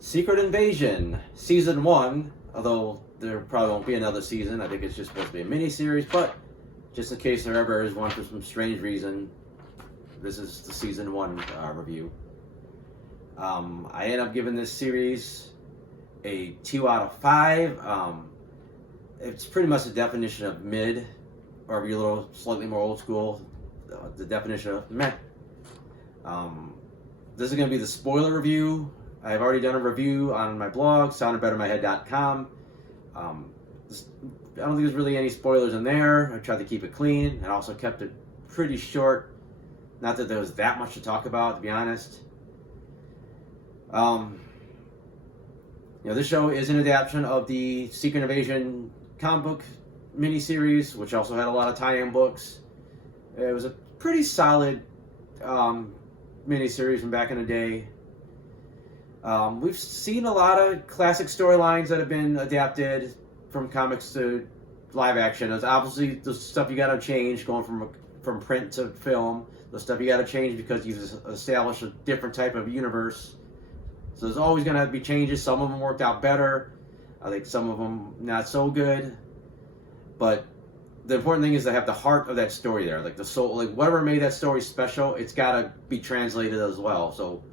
Secret Invasion, Season 1, although there probably won't be another season. I think it's just supposed to be a mini-series, but just in case there ever is one for some strange reason, this is the Season 1 review. I end up giving this series a 2 out of 5. It's pretty much the definition of mid, or if you're a little slightly more old school, the definition of meh. This is going to be the spoiler review. I've already done a review on my blog, soundedbettermyhead.com. I don't think there's really any spoilers in there. I tried to keep it clean and also kept it pretty short. Not that there was that much to talk about, to be honest. This show is an adaptation of the Secret Invasion comic book miniseries, which also had a lot of tie-in books. It was a pretty solid miniseries from back in the day. We've seen a lot of classic storylines that have been adapted from comics to live action. There's obviously the stuff you got to change going from print to film. The stuff you got to change because you've established a different type of universe. So there's always going to be changes. Some of them worked out better. I think some of them not so good. But the important thing is to have the heart of that story there, like the soul, like whatever made that story special. It's got to be translated as well. So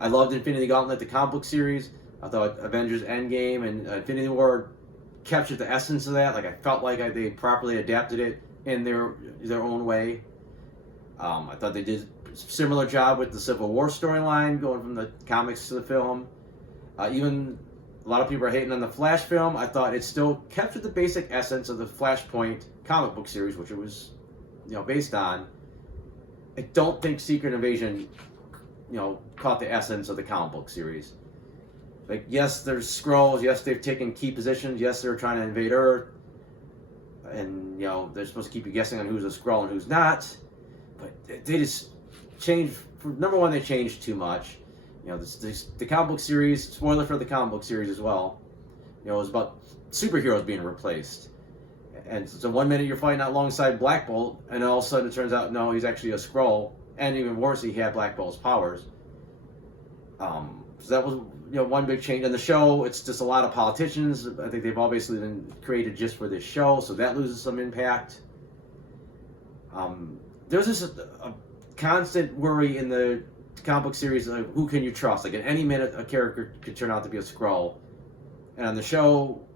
I loved Infinity Gauntlet, the comic book series. I thought Avengers Endgame and Infinity War captured the essence of that. Like I felt like they properly adapted it in their own way. I thought they did a similar job with the Civil War storyline, going from the comics to the film. Even a lot of people are hating on the Flash film. I thought it still captured the basic essence of the Flashpoint comic book series, which it was, based on. I don't think Secret Invasion, caught the essence of the comic book series. Like, yes, there's Skrulls. Yes, they've taken key positions. Yes, they're trying to invade Earth. And, they're supposed to keep you guessing on who's a Skrull and who's not. But they just changed. Number one, they changed too much. The comic book series, spoiler for the comic book series as well, it was about superheroes being replaced. And so 1 minute you're fighting alongside Black Bolt, and all of a sudden it turns out, no, he's actually a Skrull. And even worse, he had Black Bolt's powers. So that was, one big change. In the show, it's just a lot of politicians. I think they've all basically been created just for this show, so that loses some impact. There's just a constant worry in the comic book series, like, who can you trust? Like, at any minute, a character could turn out to be a Skrull. And on the show,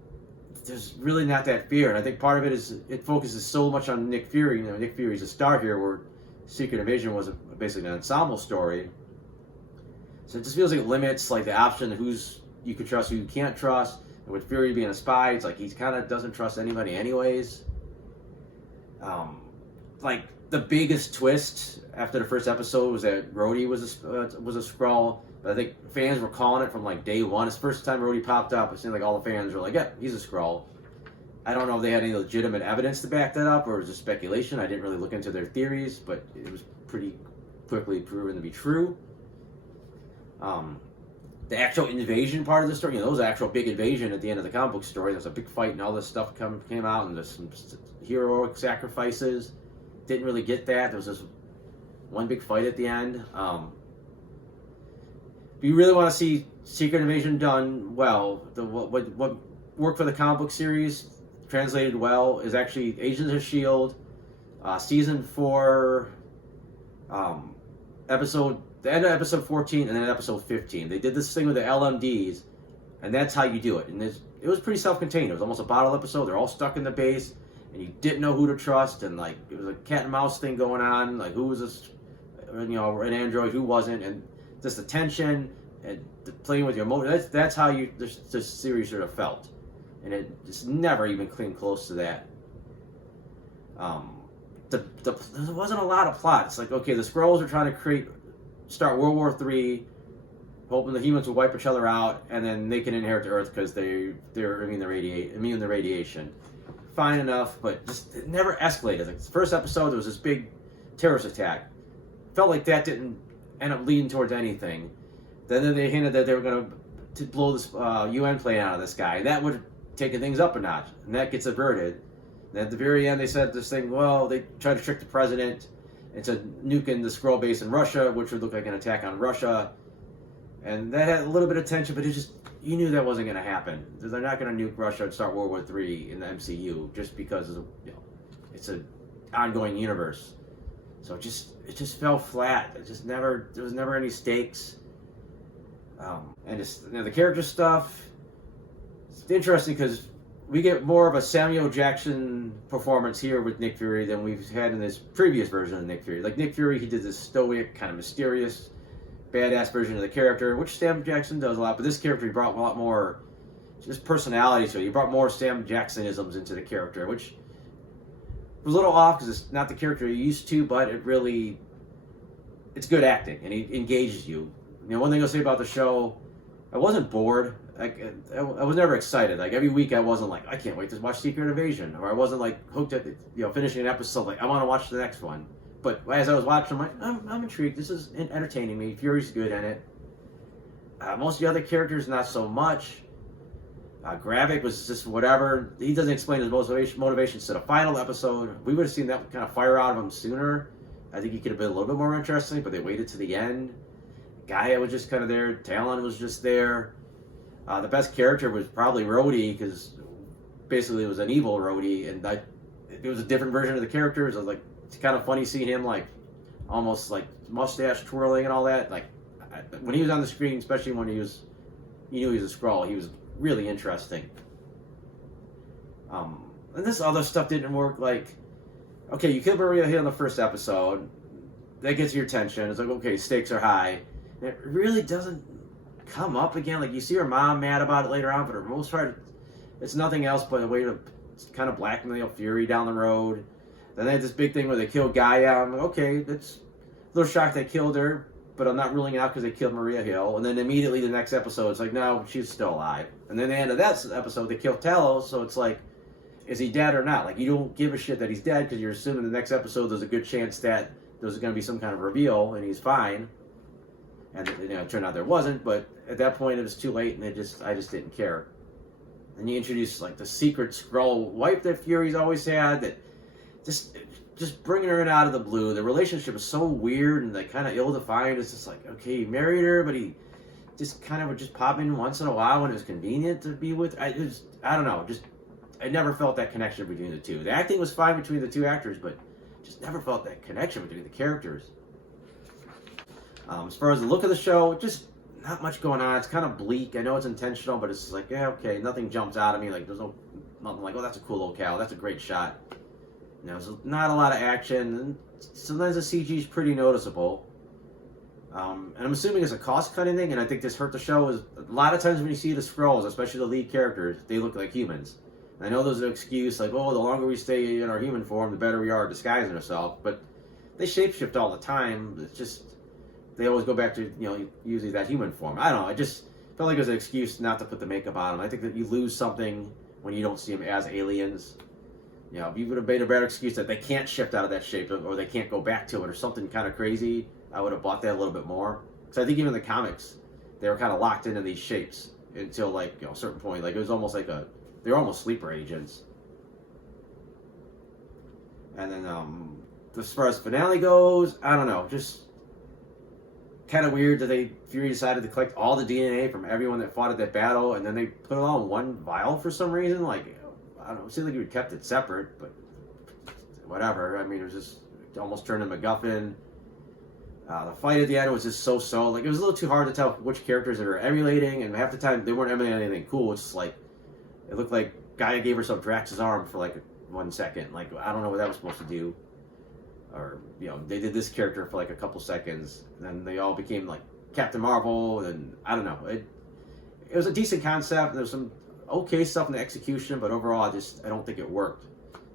there's really not that fear. And I think part of it is it focuses so much on Nick Fury. Nick Fury's a star here, where Secret Invasion was basically an ensemble story. So it just feels like it limits like the option of who's you can trust, who you can't trust. And with Fury being a spy, it's like he kind of doesn't trust anybody anyways. Like the biggest twist after the first episode was that Rhodey was a Skrull. But I think fans were calling it from like day one. It's the first time Rhodey popped up. It seemed like all the fans were like, yeah, he's a Skrull. I don't know if they had any legitimate evidence to back that up or it was just speculation. I didn't really look into their theories, but it was pretty quickly proven to be true. The actual invasion part of the story, there was an actual big invasion at the end of the comic book story. There was a big fight and all this stuff came out and there's some heroic sacrifices. Didn't really get that. There was this one big fight at the end. If you really want to see Secret Invasion done well, what worked for the comic book series, translated well, is actually Agents of S.H.I.E.L.D., Season 4, the end of episode 14 and then episode 15. They did this thing with the LMDs, and that's how you do it. And it was pretty self-contained. It was almost a bottle episode. They're all stuck in the base, and you didn't know who to trust, and like it was a cat and mouse thing going on. Like who was this, an android, who wasn't, and just the tension and playing with your emotions. That's how this series sort of felt, and it just never even came close to that. There wasn't a lot of plot. It's like, okay, the Skrulls are trying to start World War III, hoping the humans will wipe each other out, and then they can inherit the Earth because they're immune to radiation. Fine enough, but just it never escalated. Like the first episode, there was this big terrorist attack. Felt like that didn't end up leading towards anything. Then they hinted that they were going to blow this UN plane out of the sky. That would have taken things up a notch, and that gets averted. And at the very end, they said this thing, well, they tried to trick the president into nuking the Skrull base in Russia, which would look like an attack on Russia. And that had a little bit of tension, but it just, you knew that wasn't going to happen. They're not going to nuke Russia and start World War III in the MCU just because it's an ongoing universe. So it just fell flat. There was never any stakes. And just the character stuff. It's interesting because we get more of a Samuel Jackson performance here with Nick Fury than we've had in this previous version of Nick Fury. Like Nick Fury, he did this stoic, kind of mysterious, badass version of the character, which Sam Jackson does a lot. But this character, he brought a lot more just personality to it. He brought more Sam Jacksonisms into the character, which was a little off because it's not the character you're used to, but it's good acting and he engages you. One thing I'll say about the show, I wasn't bored. I was never excited. Like every week, I wasn't like, I can't wait to watch Secret Invasion, or I wasn't like hooked at finishing an episode. Like I want to watch the next one. But as I was watching, I'm like, I'm intrigued. This is entertaining me. Fury's good in it. Most of the other characters, not so much. Gravik was just whatever. He doesn't explain his motivations to the final episode. We would have seen that kind of fire out of him sooner. I think he could have been a little bit more interesting, but they waited to the end. Gaia was just kind of there. Talon was just there. The best character was probably Rhodey, because basically it was an evil Rhodey, and it was a different version of the character. So like, it's kind of funny seeing him like almost like mustache twirling and all that. Like when he was on the screen, especially when you knew he was a Skrull, he was really interesting. And this other stuff didn't work. Like, okay, you killed Maria Hill in the first episode. That gets your attention. It's like, okay, stakes are high. And it really doesn't come up again. Like, you see her mom mad about it later on, but for the most part, it's nothing else but a way to kind of blackmail Fury down the road. Then they had this big thing where they killed Gaia. I'm like, okay, that's a little shocked they killed her, but I'm not ruling it out because they killed Maria Hill. And then immediately the next episode, it's like, no, she's still alive. And then the end of that episode, they killed Talos, so it's like, is he dead or not? Like, you don't give a shit that he's dead because you're assuming the next episode there's a good chance that there's going to be some kind of reveal and he's fine. And it turned out there wasn't, but at that point it was too late, and I just didn't care. And you introduce like the secret Skrull wife that Fury's always had, that just bringing her in out of the blue. The relationship is so weird and like kind of ill-defined. It's just like, okay, he married her, but he just kind of would just pop in once in a while when it was convenient to be with. I don't know, I never felt that connection between the two. The acting was fine between the two actors, but just never felt that connection between the characters. As far as the look of the show, just not much going on. It's kind of bleak. I know it's intentional, but it's just like, yeah, okay, nothing jumps out at me. Like, there's nothing like, oh, that's a cool locale. That's a great shot. There's not a lot of action. And sometimes the CG is pretty noticeable. And I'm assuming it's a cost-cutting thing, and I think this hurt the show. Is a lot of times when you see the Skrulls, especially the lead characters, they look like humans. And I know there's an excuse, like, oh, the longer we stay in our human form, the better we are at disguising ourselves. But they shapeshift all the time. It's just, they always go back to, usually that human form. I don't know. I just felt like it was an excuse not to put the makeup on them. I think that you lose something when you don't see them as aliens. If you would have made a better excuse that they can't shift out of that shape or they can't go back to it or something kind of crazy, I would have bought that a little bit more. Because I think even in the comics, they were kind of locked into these shapes until like, a certain point. Like, it was almost like they were almost sleeper agents. And then as far as finale goes, I don't know, just kind of weird that Fury decided to collect all the DNA from everyone that fought at that battle, and then they put it all in one vial for some reason. Like, I don't know, it seemed like he kept it separate, but whatever. I mean, it was just, it almost turned into MacGuffin. The fight at the end was just so. Like, it was a little too hard to tell which characters they were emulating, and half the time they weren't emulating anything cool. It's just like, it looked like Gaia gave herself Drax's arm for like 1 second. Like, I don't know what that was supposed to do. Or, they did this character for like a couple seconds, and then they all became like Captain Marvel, and I don't know. It was a decent concept. There's some okay stuff in the execution, but overall, I don't think it worked.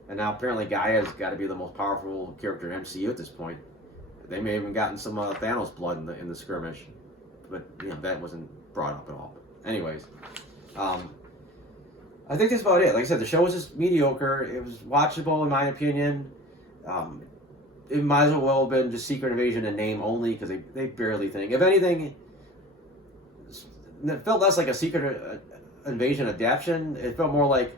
And now apparently Gaia's got to be the most powerful character in MCU at this point. They may have even gotten some Thanos blood in the skirmish, but that wasn't brought up at all. But anyways, I think that's about it. Like I said, the show was just mediocre. It was watchable in my opinion. It might as well have been just Secret Invasion in name only, because they barely think. If anything, it felt less like a Secret Invasion adaptation. It felt more like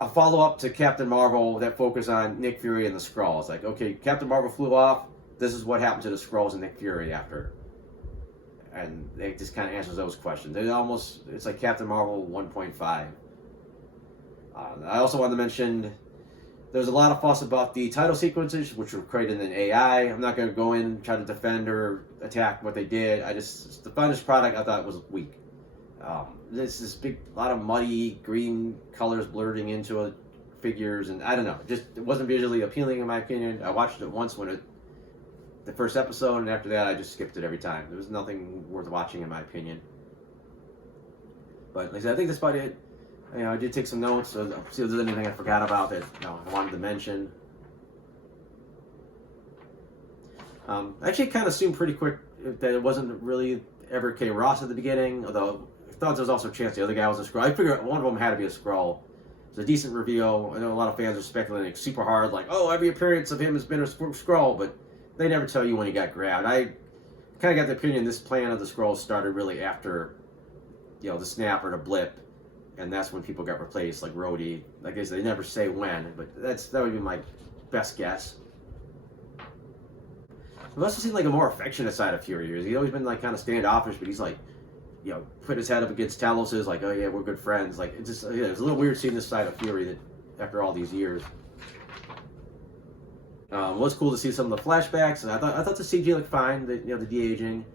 a follow-up to Captain Marvel that focused on Nick Fury and the Skrulls. Like, okay, Captain Marvel flew off. This is what happened to the Skrulls and Nick Fury after. and it just kind of answers those questions. It's like Captain Marvel 1.5. I also wanted to mention there's a lot of fuss about the title sequences, which were created in AI. I'm not going to go in and try to defend or attack what they did. The finished product I thought was weak. There's this big, lot of muddy green colors blurring into figures, and I don't know, it wasn't visually appealing in my opinion. I watched it once the first episode, and after that I just skipped it every time. There was nothing worth watching in my opinion. But like I said, I think that's about it. I did take some notes, so see if there's anything I forgot about that I wanted to mention. I actually kind of assumed pretty quick that it wasn't really Everett K. Ross at the beginning, although I thought there was also a chance the other guy was a Skrull. I figured one of them had to be a Skrull. It's a decent reveal. I know a lot of fans are speculating super hard, like, oh, every appearance of him has been a Skrull, but they never tell you when he got grabbed. I kind of got the opinion this plan of the Skrulls started really after, the snap or the blip, and that's when people got replaced, like Rhodey. I guess they never say when, but that would be my best guess. We've also seen like a more affectionate side of Fury. He's always been like kind of standoffish, but he's like, put his head up against Talos's, like, oh yeah, we're good friends. Like, it's a little weird seeing this side of Fury that after all these years. It was cool to see some of the flashbacks, and I thought the CG looked fine. The de-aging.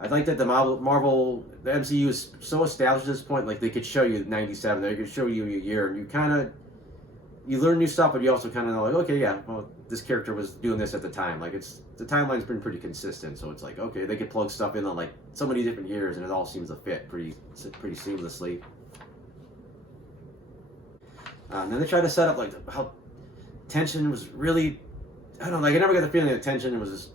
I like that the MCU is so established at this point. Like, they could show you 97, they could show you a year, and you learn new stuff, but you also kind of know, like, okay, yeah, well, this character was doing this at the time. Like, the timeline's been pretty consistent, so it's like, okay, they could plug stuff in on like so many different years, and it all seems to fit pretty seamlessly. And then they tried to set up like how tension was really, I don't know, like I never got the feeling that tension was as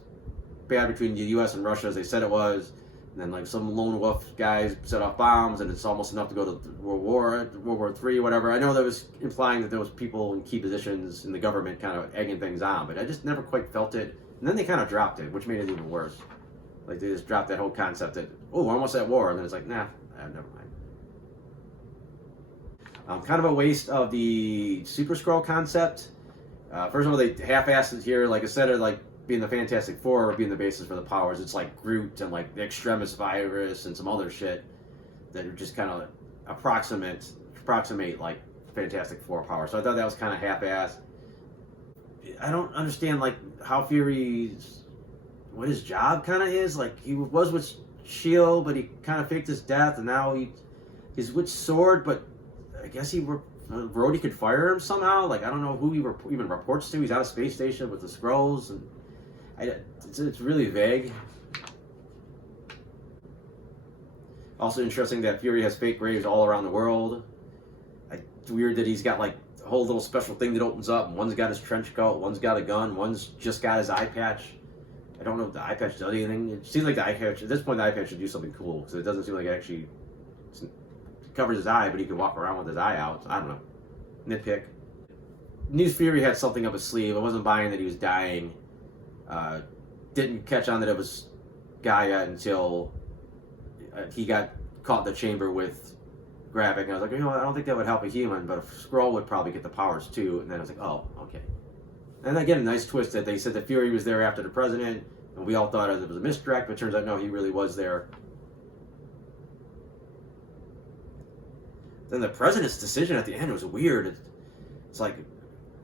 bad between the U.S. and Russia as they said it was. And then like some lone wolf guys set off bombs, and it's almost enough to go to World War III, whatever. I know that was implying that there was people in key positions in the government kind of egging things on, but I just never quite felt it. And then they kind of dropped it, which made it even worse. Like they just dropped that whole concept that, oh, we're almost at war, and then it's like, nah, never mind. Kind of a waste of the Super Skrull concept. First of all, they half-assed it here. Like I said, like being the Fantastic Four being the basis for the powers. It's like Groot and like the Extremis virus and some other shit that are just kind of approximate like Fantastic Four powers. So I thought that was kind of half-assed. I don't understand like how what his job kind of is. Like he was with S.H.I.E.L.D., but he kind of faked his death, and now he's with S.W.O.R.D., but I guess Rhodey could fire him somehow. Like I don't know who he even reports to. He's out of space station with the Skrulls, and it's really vague. Also interesting that Fury has fake graves all around the world. It's weird that he's got like a whole little special thing that opens up. One's got his trench coat, one's got a gun, one's just got his eye patch. I don't know if the eye patch does anything. It seems like the eye patch, at this point, the eye patch should do something cool, because it doesn't seem like it actually covers his eye, but he can walk around with his eye out. So I don't know. Nitpick. News Fury had something up his sleeve. I wasn't buying that he was dying. Didn't catch on that it was Gaia until he got caught in the chamber with Gravik, and I was like, I don't think that would help a human, but a Skrull would probably get the powers too. And then I was like, oh, okay. And again, a nice twist that they said that Fury was there after the president, and we all thought it was a misdirect, but it turns out no, he really was there. Then the president's decision at the end was weird. It's like,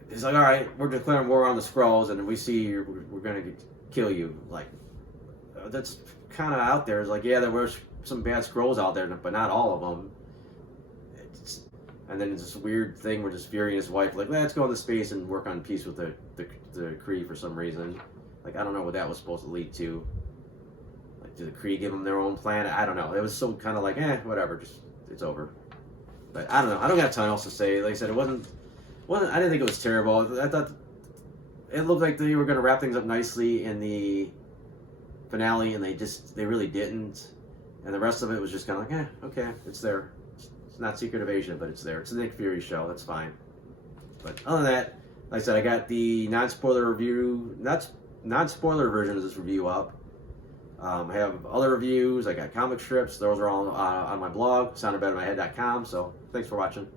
he's like, all right, we're declaring war on the Skrulls, and we see we're going to kill you. Like, that's kind of out there. It's like, yeah, there were some bad Skrulls out there, but not all of them. And then it's this weird thing where just Fury and his wife like, let's go into space and work on peace with the Kree for some reason. Like, I don't know what that was supposed to lead to. Like, did the Kree give them their own planet? I don't know. It was so kind of like, whatever, just it's over. But I don't know. I don't got a ton else to say. Like I said, it wasn't. I didn't think it was terrible. I thought it looked like they were going to wrap things up nicely in the finale, and they really didn't. And the rest of it was just kind of like, okay, it's there. It's not Secret Invasion, but it's there. It's a Nick Fury show. That's fine. But other than that, like I said, I got the non-spoiler version of this review up. I have other reviews. I got comic strips. Those are all on my blog, soundedbettermyhead.com. So thanks for watching.